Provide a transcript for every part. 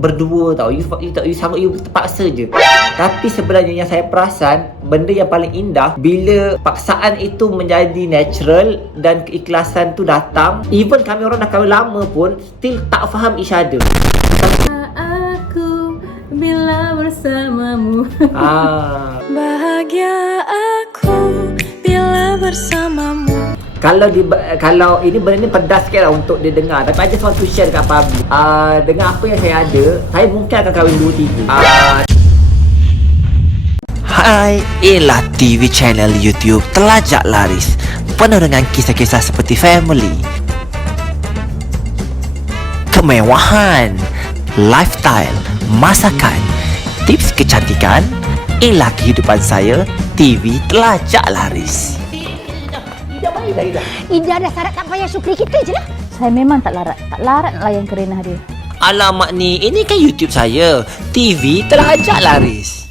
berdua tau. You sanggup, you terpaksa je. Tapi sebenarnya yang saya perasan, benda yang paling indah bila paksaan itu menjadi natural dan keikhlasan tu datang. Even kami orang dah kahwin lama pun still tak faham each other. Aku bila bersamamu. Bahagia aku bila bersamamu. Kalau ini benda ni pedas sikit lah untuk dia dengar. Tapi I just want to share dekat public. Dengan apa yang saya ada, saya mungkin akan kahwin 2-3. Hai, inilah TV channel YouTube Telajak Laris, penuh dengan kisah-kisah seperti family, kemewahan, lifestyle, masakan, tips kecantikan. Inilah kehidupan saya, TV Telajak Laris. Ida dah syarat tak payah syukuri kita je lah. Saya memang tak larat nak layan kerenah dia. Alamak ni, ini kan YouTube saya, TV Telajak Laris.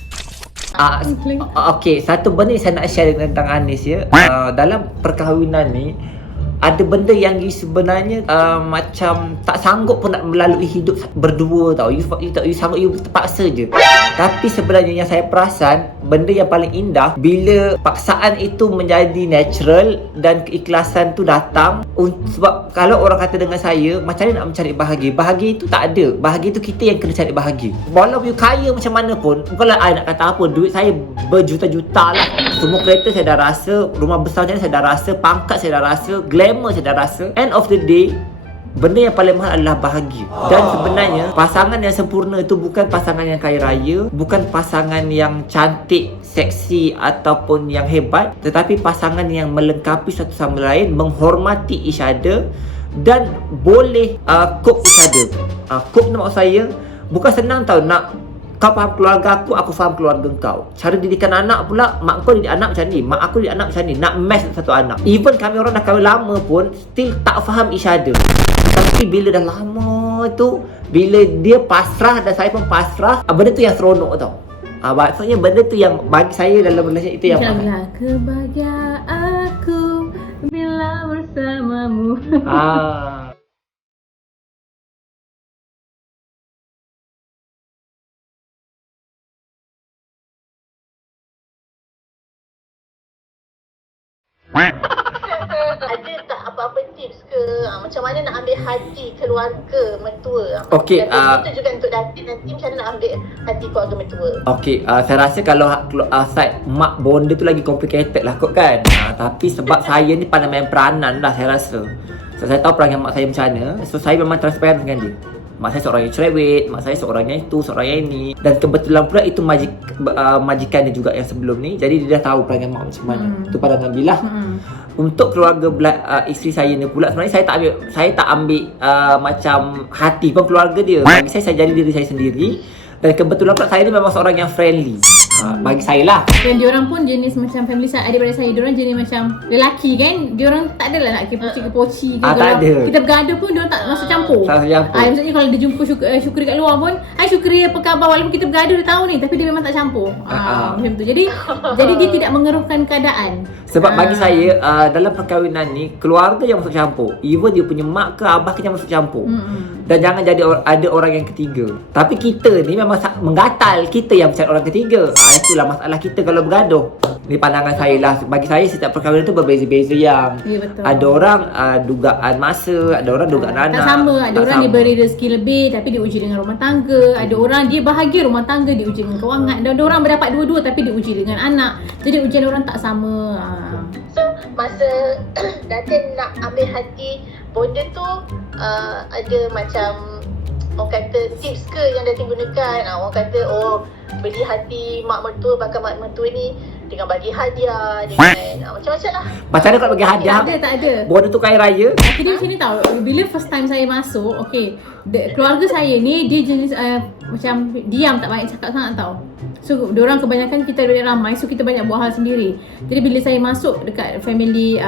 Okay, satu benda yang saya nak share tentang Anis ya. Dalam perkahwinan ni, ada benda yang you sebenarnya macam tak sanggup pun nak melalui hidup berdua tau. You sanggup, you terpaksa je. Tapi sebenarnya yang saya perasan, benda yang paling indah bila paksaan itu menjadi natural dan keikhlasan tu datang. Sebab kalau orang kata dengan saya, macam mana nak mencari bahagia? Bahagia itu tak ada. Bahagia itu kita yang kena cari bahagia. Walaupun you kaya macam mana pun, bukanlah I nak kata apa, duit saya berjuta-juta lah. Semua kereta saya dah rasa, rumah besar saya dah rasa, pangkat saya dah rasa, glamour saya dah rasa. End of the day, benda yang paling mahal adalah bahagia. Dan sebenarnya pasangan yang sempurna itu bukan pasangan yang kaya raya, bukan pasangan yang cantik, seksi ataupun yang hebat, tetapi pasangan yang melengkapi satu sama lain, menghormati each other dan boleh cope each other. Cope ni maksud saya bukan senang tau. Nak kau faham keluarga aku faham keluarga kau. Cara didikan anak pula, mak kau didik anak macam ni, mak aku didik anak macam ni. Nak match satu anak. Even kami orang dah kahwin lama pun still tak faham each other. Tapi bila dah lama tu, bila dia pasrah dan saya pun pasrah, benda tu yang seronok tau. Maksudnya benda tu yang bagi saya dalam relationship itu yang Janganlah kebahagiaan aku bila bersamamu. Ada tak apa-apa tips ke macam mana nak ambil hati keluarga mertua? Okey, itu juga untuk nanti macam mana nak ambil hati keluarga mertua. Okey, saya rasa kalau side mak bonda tu lagi complicated lah kot kan. Tapi sebab saya ni pandai main peranan lah saya rasa. So, saya tahu perangai mak saya macam mana. So saya memang transparent dengan dia. Mak saya seorang yang cerewet, mak saya seorang yang itu, seorang yang ini. Dan kebetulan pula itu majikan dia juga yang sebelum ni. Jadi dia dah tahu perangai mak macam mana. Itu pandangan Bilah. Untuk keluarga isteri saya ni pula, sebenarnya saya tak ambil macam hati pun keluarga dia. Bagi saya jadi diri saya sendiri. Dan kebetulan pula saya ni memang seorang yang friendly. Bagi saya lah. Dan diorang pun jenis macam family saya, adik-beradik saya, diorang jenis macam lelaki kan. Diorang tak adalah nak kepoci-kepoci ke. Tak ada. Kita bergaduh pun diorang tak masuk campur. Tak masuk campur. Maksudnya kalau dia jumpa Syukri kat luar pun, hai Syukri apa khabar, walaupun kita bergaduh dia tahu ni, tapi dia memang tak campur. Macam tu. Jadi dia tidak mengeruhkan keadaan. Sebab bagi saya dalam perkahwinan ni, keluarga yang masuk campur. Even dia punya mak ke abah ke yang masuk campur. Dan jangan jadi ada orang yang ketiga. Tapi kita ni memang menggatal, kita yang mencari orang ketiga. Itulah masalah kita kalau bergaduh. Ni pandangan saya lah. Bagi saya setiap perkahwinan tu berbeza-beza yang. Ya, betul. Ada orang dugaan masa, ada orang dugaan anak. Tak sama. Ada orang diberi rezeki lebih tapi diuji dengan rumah tangga. Ada orang dia bahagia rumah tangga, diuji dengan kewangan. Ada orang berdapat dua-dua tapi diuji dengan anak. Jadi ujian orang tak sama. So masa Datin nak ambil hati bonda tu, ada macam orang kata tips ke yang Datin gunakan? Orang kata beli hati mak mertua, bakal mak mertua ni dengan bagi hadiah, dengan macam-macam lah. Macam mana kalau bagi hadiah? Tak ada. Bonda tu kaya raya. Jadi macam ni tau, bila first time saya masuk, keluarga saya ni dia jenis macam diam, tak banyak cakap sangat tau. So diorang kebanyakan kita ramai, so kita banyak buat hal sendiri. Jadi bila saya masuk dekat family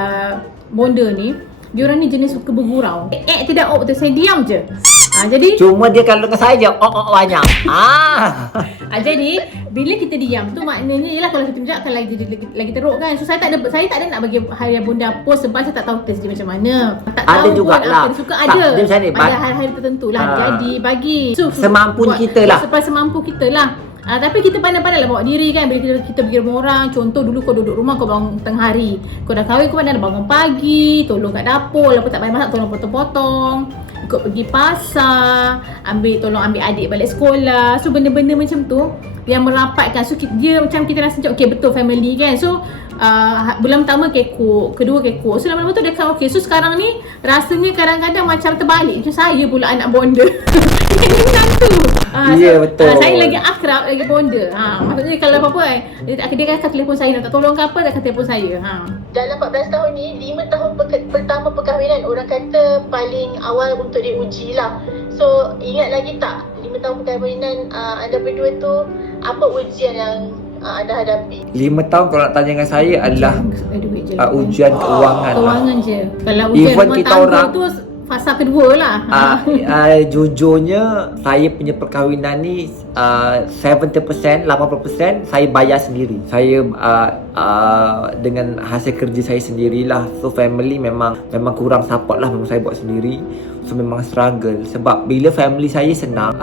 bonda ni, diorang ni jenis suka bergurau. Tidak betul, saya diam je. Jadi Cuma dia kalau dengan saya banyak. jadi bila kita diam tu maknanya ialah kalau kita bijak akan lagi teruk kan. So saya tak ada nak bagi harian bonda post sebab saya tak tahu test dia macam mana. Tak Ada tahu jugalah. pun apa dia suka Tak, ada. dia macam ni, Pada hari-hari tertentu lah jadi bagi. So Semampu kita lah. Semampu kita lah. Tapi kita pandai-pandai lah bawa diri kan. Bila kita pergi rumah orang, contoh dulu kau duduk rumah kau bangun tengah hari, kau dah kahwin kau pandai bangun pagi, tolong kat dapur, lepas tak payah masak tolong potong-potong, ikut pergi pasar, tolong ambil adik balik sekolah. So benda-benda macam tu yang merapatkan. So dia macam kita rasa macam okay betul family kan. So bulan pertama kekok, kedua kekok, so lama-lama tu dia akan okay. So sekarang ni rasanya kadang-kadang macam terbalik, macam saya pula anak bonda. Macam tu. Ya, betul. Saya lagi akrab, lagi bonda. Maksudnya kalau apa-apa dia akan telefon saya, nak tolong ke apa dia akan telefon saya. Dalam 14 tahun ni, 5 tahun pertama perkahwinan orang kata paling awal untuk diuji lah. So ingat lagi tak 5 tahun perkahwinan anda berdua tu apa ujian yang anda hadapi? 5 tahun kalau nak tanya dengan saya adalah ujian keuangan. Kewangan je. Kalau ujian Even rumah kita tangga orang tu fasa kedua lah. Jujurnya saya punya perkahwinan ni 70%, 80% saya bayar sendiri. Saya dengan hasil kerja saya sendirilah. So family memang kurang support lah. Memang saya buat sendiri. So memang struggle. Sebab bila family saya senang,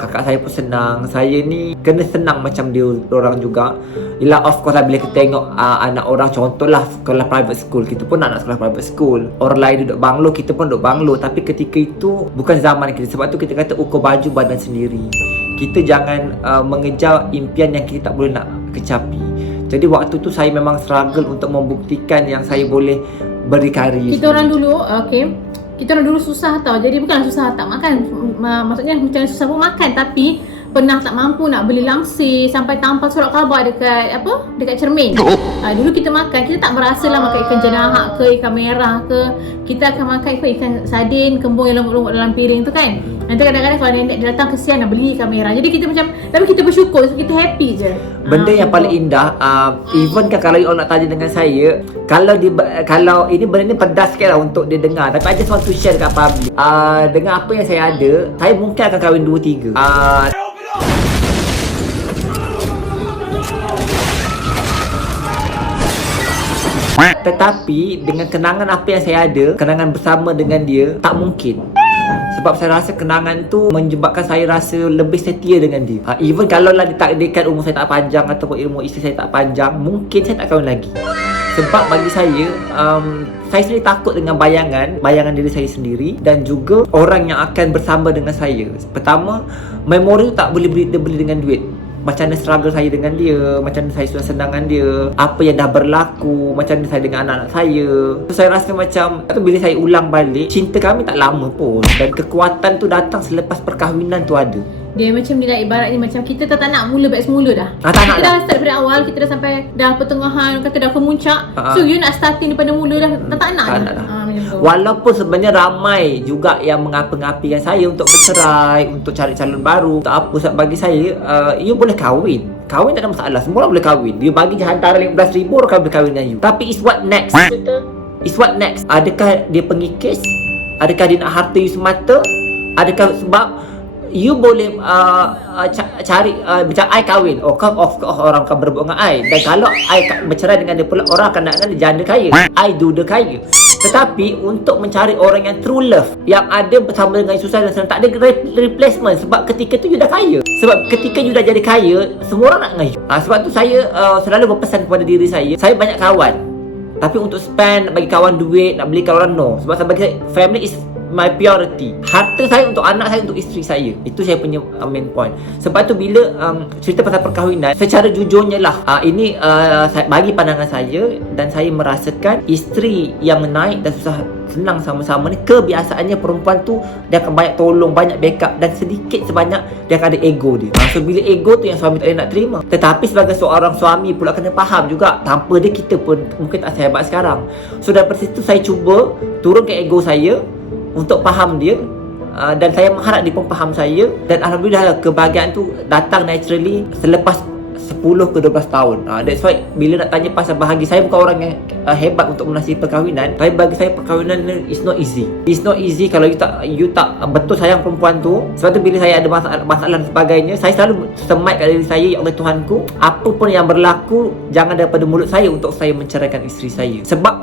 kakak saya pun senang, saya ni kena senang macam dia orang juga. Yelah of course lah bila kita tengok anak orang, contohlah sekolah private school, kita pun nak sekolah private school. Orang lain duduk banglo, kita pun duduk banglo. Tapi ketika itu bukan zaman kita. Sebab tu kita kata ukur baju badan sendiri. Kita jangan mengejar impian yang kita tak boleh nak kecapi. Jadi waktu tu saya memang struggle untuk membuktikan yang saya boleh berdikari. Kita orang dulu, kita orang dulu susah tau. Jadi bukan susah tak makan, maksudnya macam susah pun makan, tapi pernah tak mampu nak beli langsir sampai tampal surat khabar dekat cermin. Dulu kita makan, kita tak merasa lah makan ikan jenahak ke ikan merah ke. Kita akan makan ikan sardin, kembung yang lembut-lembut dalam piring tu kan. Nanti kadang-kadang kalau nenek dia datang kesian nak beli ikan merah. Jadi kita macam, tapi kita bersyukur, kita happy je. Benda yang paling indah, even kan kalau orang nak tanya dengan saya, kalau ini benda ni pedas sikit lah untuk dia dengar, tapi I just want to share dekat public. Dengan apa yang saya ada, saya mungkin akan kahwin 2-3. Tetapi dengan kenangan apa yang saya ada, kenangan bersama dengan dia, tak mungkin. Sebab saya rasa kenangan tu menyebabkan saya rasa lebih setia dengan dia. Even kalau lah ditakdirkan umur saya tak panjang ataupun umur isteri saya tak panjang, mungkin saya tak kahwin lagi. Sebab bagi saya sendiri takut dengan bayangan diri saya sendiri dan juga orang yang akan bersama dengan saya. Pertama, memori tu tak boleh beli dengan duit. Macam mana struggle saya dengan dia, macam mana saya sudah senang dengan dia, apa yang dah berlaku, macam mana saya dengan anak-anak saya. So, saya rasa macam bila saya ulang balik, cinta kami tak lama pun. Dan kekuatan tu datang selepas perkahwinan tu ada. Dia macam ni lah, ibaratnya macam kita tak nak mula back semula dah. Tak nak kita dah start daripada awal, kita dah sampai dah pertengahan, kata dah kemuncak. So you nak starting daripada mula dah, tak nak dah. Walaupun sebenarnya ramai juga yang mengapi-ngapikan saya untuk bercerai, untuk cari calon baru, tak apa. Sebab bagi saya, you boleh kahwin. Kahwin tak ada masalah, semua orang boleh kahwin. Dia bagi je hantaran 15,000 orang boleh kahwin dengan you. Tapi it's what next? Betul. It's what next? Adakah dia pengikis? Adakah dia nak harta you semata? Adakah sebab you boleh cari macam I kahwin, orang akan berbuat dengan I. Dan kalau I bercerai dengan dia pula, orang akan nak dia janda kaya, I duda kaya. Tetapi untuk mencari orang yang true love, yang ada bersama dengan susah dan senang, tak ada replacement. Sebab ketika tu you dah kaya. Sebab ketika you dah jadi kaya, semua orang nak dengan you. Sebab tu saya selalu berpesan kepada diri saya banyak kawan, tapi untuk spend, bagi kawan duit, nak belikan orang, no. Sebab saya bagi saya, family is my priority. Harta saya untuk anak saya, untuk isteri saya. Itu saya punya main point. Sebab tu bila cerita pasal perkahwinan, secara jujurnya lah, ini saya bagi pandangan saya, dan saya merasakan isteri yang naik dan susah senang sama-sama ni, kebiasaannya perempuan tu dia akan banyak tolong, banyak backup, dan sedikit sebanyak dia akan ada ego dia. So bila ego tu yang suami tak boleh nak terima. Tetapi sebagai seorang suami pula kena faham juga, tanpa dia kita pun mungkin tak sehebat sekarang. So daripada situ saya cuba turunkan ego saya untuk faham dia, dan saya mengharap dia pun faham saya. Dan alhamdulillah kebahagiaan tu datang naturally selepas 10 ke 12 tahun. That's why bila nak tanya pasal bahagia, saya bukan orang yang hebat untuk menasihat perkahwinan. Tapi bagi saya perkahwinan ni is not easy. It's not easy kalau you tak betul sayang perempuan tu. Sebab tu bila saya ada masalah dan sebagainya, saya selalu semat kat diri saya, ya Allah Tuhanku, apa pun yang berlaku jangan daripada mulut saya untuk saya menceraikan isteri saya. Sebab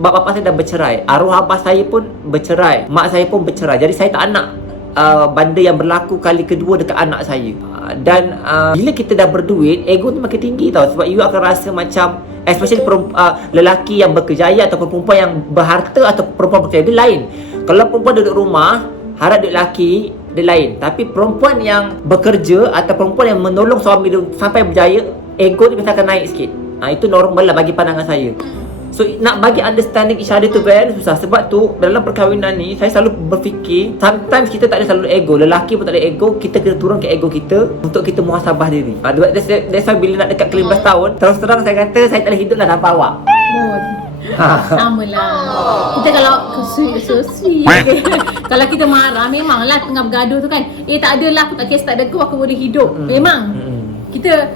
bapa saya dah bercerai, arwah abah saya pun bercerai, mak saya pun bercerai. Jadi saya tak nak benda yang berlaku kali kedua dekat anak saya. Dan bila kita dah berduit, ego tu makin tinggi tau. Sebab you akan rasa macam, especially lelaki yang berkejaya ataupun perempuan yang berharta atau perempuan berkejaya, dia lain. Kalau perempuan duduk rumah harap duit lelaki, dia lain. Tapi perempuan yang bekerja atau perempuan yang menolong suami dia sampai berjaya, ego dia mesti akan naik sikit. Itu normal lah bagi pandangan saya. So nak bagi understanding each other tu very susah. Sebab tu dalam perkahwinan ni saya selalu berfikir, sometimes kita tak ada selalu ego. Lelaki pun tak ada ego. Kita kena turun ke ego kita untuk kita muhasabah diri. That's why bila nak dekat ke 15 tahun, terus terang saya kata saya tak boleh hidup lah tanpa awak. Sama lah. Kita kalau so sweet. Kalau kita marah, memanglah tengah bergaduh tu kan, tak adalah, aku tak kisah, tak ada aku boleh hidup. Memang kita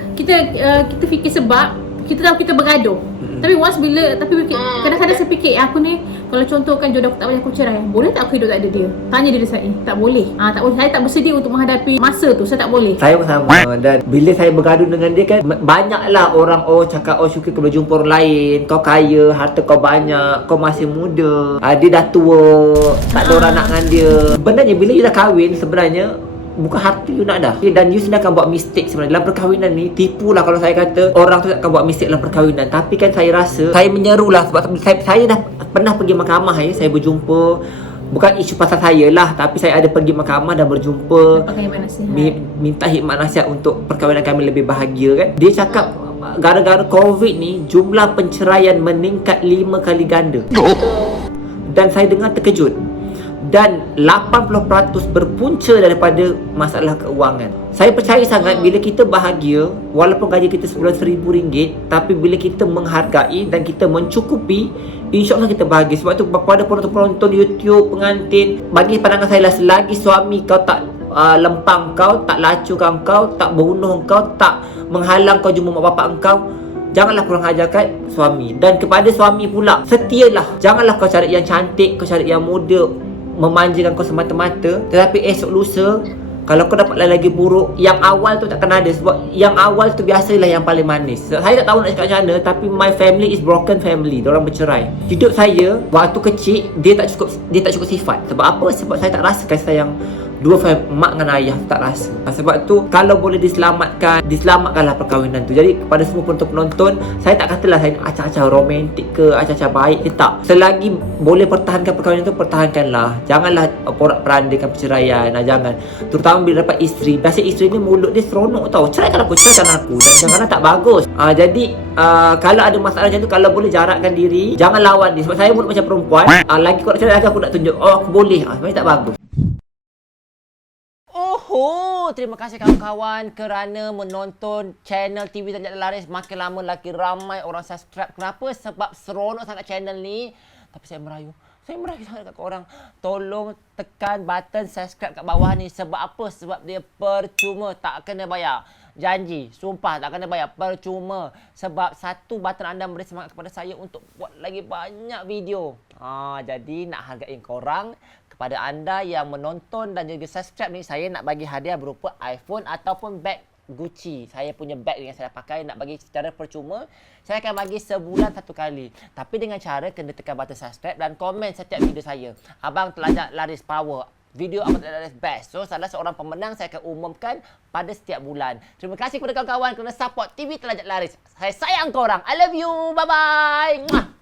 fikir sebab kita tahu kita bergaduh. Tapi kadang-kadang saya fikir, aku ni kalau contohkan jodoh aku tak boleh, aku cerai, boleh tak aku hidup tak ada dia? Tanya diri saya, tak boleh. Tak boleh. Saya tak bersedia untuk menghadapi masa tu. Saya tak boleh. Saya pun sama. Dan bila saya bergaduh dengan dia kan, banyaklah orang cakap, Syukri kau boleh jumpa orang lain, kau kaya, harta kau banyak, kau masih muda, dia dah tua, tak ada orang nak dengan dia. Sebenarnya bila you dah kahwin, sebenarnya bukan harta you nak dah. Dan you sendiri akan buat mistake sebenarnya. Dalam perkahwinan ni, tipu lah kalau saya kata orang tu akan buat mistake dalam perkahwinan. Tapi kan saya rasa, saya menyeru lah. Sebab saya dah pernah pergi mahkamah ya. Saya berjumpa, bukan isu pasal saya lah, tapi saya ada pergi mahkamah dan berjumpa, minta khidmat nasihat untuk perkahwinan kami lebih bahagia kan. Dia cakap gara-gara COVID ni, jumlah penceraian meningkat 5 kali ganda. Dan saya dengar terkejut. Dan 80% berpunca daripada masalah keuangan. Saya percaya sangat bila kita bahagia, walaupun gaji kita sebulan RM1,000, tapi bila kita menghargai dan kita mencukupi, insyaAllah kita bahagia. Sebab tu kepada penonton-penonton YouTube, pengantin, bagi pandangan saya lah, selagi suami kau tak lempang kau, tak lacukan kau, tak bunuh kau, tak menghalang kau jumpa mak bapak kau, janganlah kurang ajar kat suami. Dan kepada suami pula, setialah. Janganlah kau cari yang cantik, kau cari yang muda, memanjakan kau semata-mata, tetapi esok lusa kalau kau dapat lagi buruk, yang awal tu takkan ada. Sebab yang awal tu biasalah yang paling manis. Saya tak tahu nak cakap macam mana, tapi my family is broken family. Diorang bercerai. Hidup saya waktu kecil, dia tak cukup sifat. Sebab apa? Sebab saya tak rasa kasih sayang dua mak dengan ayah, tak rasa. Sebab tu kalau boleh diselamatkanlah perkahwinan tu. Jadi kepada semua penonton, saya tak katalah saya acah-acah romantik ke, acah-acah baik ke, tak. Selagi boleh pertahankan perkahwinan tu, pertahankanlah. Janganlah porak-perandakan perceraian. Jangan. Terutama bila dapat isteri. Biasa isteri ni mulut dia seronok tau. Ceraikan aku. Dan kadang-kadang tak bagus. Jadi kalau ada masalah macam tu, kalau boleh jarakkan diri, jangan lawan dia. Sebab saya mulut macam perempuan. Lagi kau nak cerai, lagi aku nak tunjuk, aku boleh. Sebenarnya tak bagus. Terima kasih kawan-kawan kerana menonton channel TV Terlajak Laris. Makin lama lagi ramai orang subscribe. Kenapa? Sebab seronok sangat channel ni. Tapi saya merayu sangat kat korang. Tolong tekan button subscribe kat bawah ni. Sebab apa? Sebab dia percuma, tak kena bayar. Janji, sumpah tak kena bayar, percuma. Sebab satu button anda memberi semangat kepada saya untuk buat lagi banyak video. Jadi nak hargai korang. Kepada anda yang menonton dan juga subscribe ni, saya nak bagi hadiah berupa iPhone ataupun beg Gucci. Saya punya beg yang saya pakai, nak bagi secara percuma. Saya akan bagi sebulan 1 kali. Tapi dengan cara kena tekan button subscribe dan komen setiap video saya. Abang Terlajak Laris Power. Video Abang Terlajak Laris Best. So, salah seorang pemenang saya akan umumkan pada setiap bulan. Terima kasih kepada kawan-kawan kerana support TV Terlajak Laris. Saya sayang korang. I love you. Bye-bye.